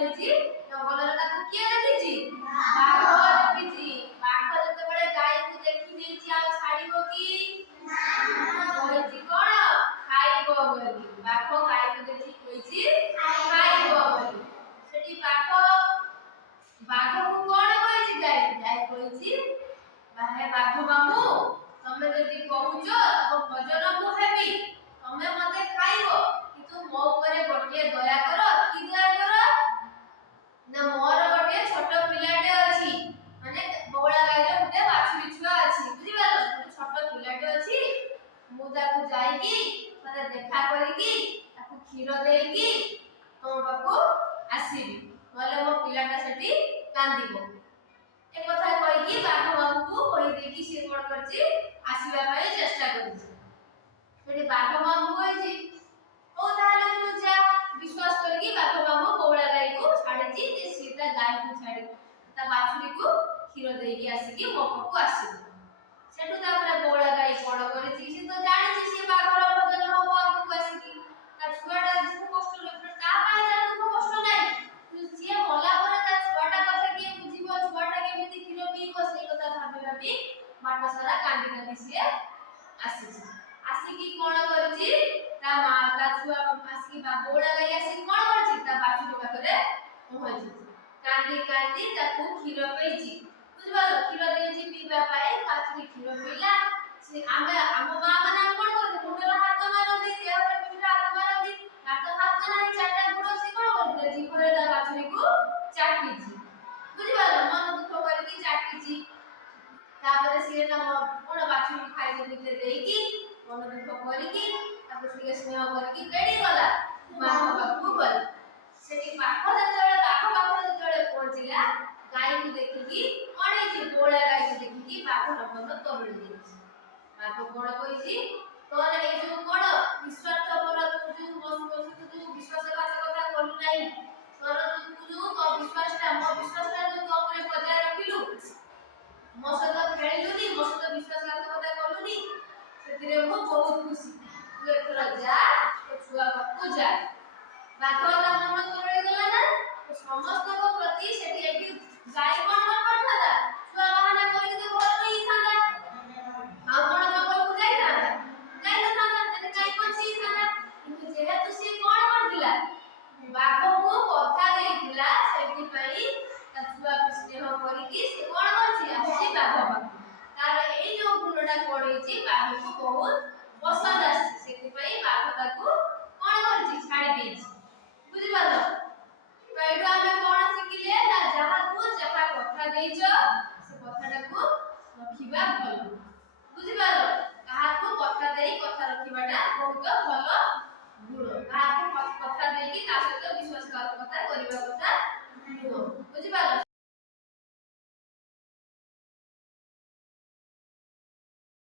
ହେଇଛି ଜଙ୍ଗଲରେ ତାକୁ କିଏ ଦେଖିଛି? ବାଘ ଦେଖିଛି। ବାଘ ଯେତେବେଳେ ଗାଈକୁ ଦେଖି ଦେଇଛି ଆଉ ଛାଡ଼ିବ କି? କହିଛି କଣ? ଖାଇବ ବୋଲି। ବାଘ ଗାଈକୁ ଦେଖି କହିଛି ଖାଇବ ବୋଲି। ସେଠି ବାଘକୁ କଣ କହିଛି ଗାଈ? ଗାଈ କହିଛି ବାଘ ମାମୁଁ ତମେ ଯଦି କହୁଛ ତମ ଭୋଜନ ମୁଁ ହେବି, ତମେ ମତେ ଖାଇବ, କିନ୍ତୁ ମୋ ଉପରେ ଗୋଟିଏ ଦୟା କର। କି ଦୟା କର? ନା ମୋର ଗୋଟିଏ ଛୋଟ ପିଲାଟେ ଅଛି, ମାନେ ବଉଳା ଗାଈର ଗୋଟେ ବାଛୁରୀ ଛୁଆ ଅଛି, ବୁଝିପାରିଲ? ଗୋଟେ ଛୋଟ ପିଲାଟେ ଅଛି, ମୁଁ ତାକୁ ଯାଇକି ଥରେ ଦେଖା କରିକି ତାକୁ କ୍ଷୀର ଦେଇକି ତମ ପାଖକୁ ଆସିବି, ନହେଲେ ମୋ ପିଲାଟା ସେଠି କାନ୍ଦିବ। ଏ କଥା କହିକି ବାଘ ମାମୁଁକୁ କହିଦେଇକି ସେ କଣ କରିଛି? ଆସିବା ପାଇଁ ଚେଷ୍ଟା କରିଛି। ସେଠି ବାଘ ମାମୁଁ କହିଛି ହଉ ତାହେଲେ ତୁ ଯା। ବିଶ୍ୱାସ କରିକି ବାଘ ମାମୁଁ ବଉଳା ଗାଈକୁ ଛାଡ଼ିଛି ଯେ ସିଏ ତା ଗାଈକୁ ଛାଡ଼ି ତା ବାଛୁରୀକୁ କ୍ଷୀର ଦେଇକି ଆସିକି ମୋ ପାଖକୁ ଆସିବ। ସେଠୁ ତାପରେ ବଉଳା ଗାଈ କଣ କରିଛି? ସେ ତ ଜାଣିଛି ସେ ବାଘର ଭୋଜନ ହବ ଆଗକୁ ଆସିକି, ତା ଛୁଆଟା ଦୁଃଖ କଷ୍ଟରେ, ତା ପାଇଁ ତାର ଦୁଃଖ କଷ୍ଟ ନାହିଁ, ସିଏ ମଲା ପରେ ତା ଛୁଆଟା କଥା କିଏ ବୁଝିବ? ଛୁଆଟା କେମିତି କ୍ଷୀର ପିଇବ? ସେଇ କଥା ଭାବି ଭାବି ବାଟ ସାରା କାନ୍ଦି କାନ୍ଦି ସିଏ ଆସିଛି। ଆସିକି କଣ କରିଛି? ତା ଛୁଆ ଆସିକି ବଉଳା ଗାଈ ଆସିକି କଣ କରିଛି? ତା ବାଛୁରୀ ପାଖରେ ପହଞ୍ଚିଛି। କାନ୍ଦି କାନ୍ଦି ତାକୁ କ୍ଷୀର ପେଇଛି, ବୁଝିପାରିଲ? କ୍ଷୀର ଦେଇଛି ପିଇବା ପାଇଁ। ବାଛୁରୀ କ୍ଷୀର ପିଇଲା। ଆମ ମା ମାନେ କଣ କରନ୍ତି? ମୁଣ୍ଡରେ ହାତ ମାରନ୍ତି, ଦେହରେ ପିଠିରେ ହାତ ମାରନ୍ତି। ତାର ତ ହାତ ନାହିଁ, ଚାରିଟା ଗୋଡ଼, ସେ କଣ କରିଥିଲେ? ଜିଭରେ ତା ବାଛୁରୀକୁ ଚାଟିଛି, ବୁଝିପାରିଲ? ମନ ଦୁଃଖ କରିକି ଚାଟିଛି। ତାପରେ ସିଏ ତା କଣ ବାଛୁରୀ ଖାଇତେ ପିଇତେ ଦେଇକି ମନ ଦୁଃଖ କରିକି ତାକୁ ଟିକେ ସ୍ନେହ କରିକି କେଡ଼ି ଗଲା? ବାଘ ପାଖକୁ ଗଲା। ସେଠି ବାଘ ପାଖରେ ଯେତେବେଳେ ପହଞ୍ଚିଲା, ଗାଈକୁ ଦେଖିକି କଣ ହେଇଛି? ବଉଳା ଗାଈକୁ ଦେଖିକି ବାଘର ମନ ତରଳି ଯାଇଛି। ବାଘ କଣ କହିଛି? ତୋର ଏଇ ଯୋଉ କଣ ନିଃସ୍ୱାର୍ଥପର, ତୁ ଯୋଉ ବିଶ୍ୱାସଘାତକତା କଲୁ ନାହିଁ, ତୋ ବିଶ୍ୱାସଟା, ମୋ ବିଶ୍ୱାସଟା ଯୋଉ ତୋ ଉପରେ ବଜାୟ ରଖିଲୁ, ମୋ ସହିତ ଖେଳିଲୁନି, ମୋ ସହିତ ବିଶ୍ୱାସଘାତକତା କଲୁନି, ସେଥିରେ ମୁଁ ବହୁତ ଖୁସି। ତୁ ଏଥର ଯା, ତୋ ଛୁଆ ପାଖକୁ ଯା। ବାଘ ତା ମନ ତରଳି ଗଲା ନା? ସମସ୍ତଙ୍କ ପ୍ରତି ସେଠି ଏଠି ଗାଈ କଣ କରିଥାନ୍ତା? ଛୁଆ ବାହାନା କରିକି ତ ଘରେ ରହିଥାନ୍ତା, ଆଉ କଣ ଜଙ୍ଗଲକୁ ଯାଇଥାନ୍ତା? ଯାଇନଥାନ୍ତା, ତେବେ ଗାଈ ବଞ୍ଚିଥାନ୍ତା। କିନ୍ତୁ ଯେହେତୁ ସିଏ କଣ କରିଥିଲା? ବାଘକୁ କଥା ଦେଇଥିଲା, ସେଥିପାଇଁ ତା ଛୁଆକୁ ସ୍ନେହ କରିକି ସେ କଣ କରିଛି? ଆସିଛି ବାଘ ପାଖକୁ। ତାର ଏଇ ଯୋଉ ଗୁଣଟା କଣ ହେଇଛି? ବାଘକୁ ବହୁତ ପସନ୍ଦ ଆସିଛି, ସେଥିପାଇଁ ବାଘ ତାକୁ କଣ କରିଛି? ଛାଡ଼ି ଦେଇଛି, ବୁଝିପାରିଲ? ତ ଏଇଠୁ ଆମେ କଣ ଶିଖିଲେ? ନା ଯାହାକୁ ଯାହା କଥା ଦେଇଛ ସେ କଥାଟାକୁ ରଖିବା ଭଲ, ବୁଝିପାରିଲ? କାହାକୁ କଥା ଦେଇ କଥା ରଖିବାଟା ବହୁତ ଭଲ ଗୁଣ। କାହାକୁ କଥା ଦେଇକି ତା ସହିତ ବିଶ୍ୱାସଘାତକତା କରିବା କଥା